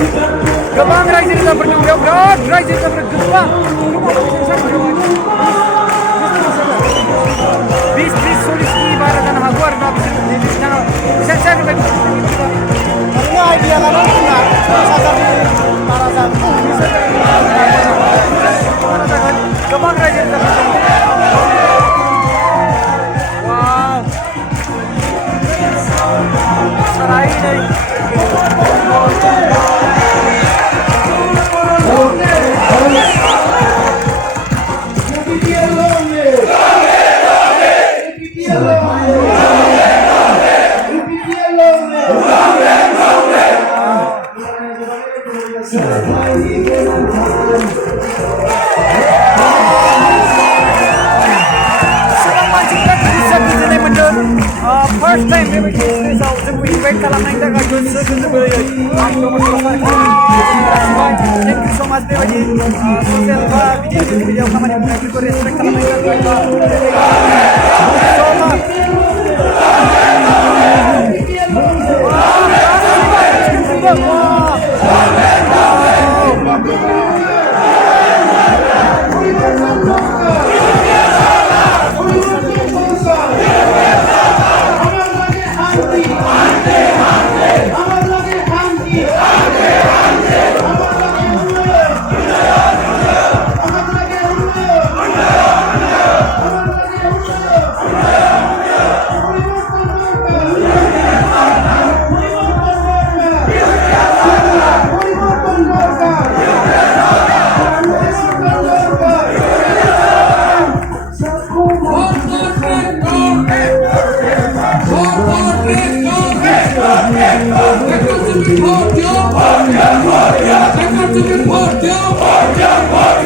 Goodbye, guys. It's a pretty good guys. It's a pretty good one. This solid ibarat dan haguar na bisa cari lagi. Ini idea kan enggak? Sadar para satu. Goodbye, guys. It's a pretty wow. Sarai deh. First time we came this out, we went kalamang daga good second thank you so much social video kamari thank you for respect kalamang so much Take us to the podium.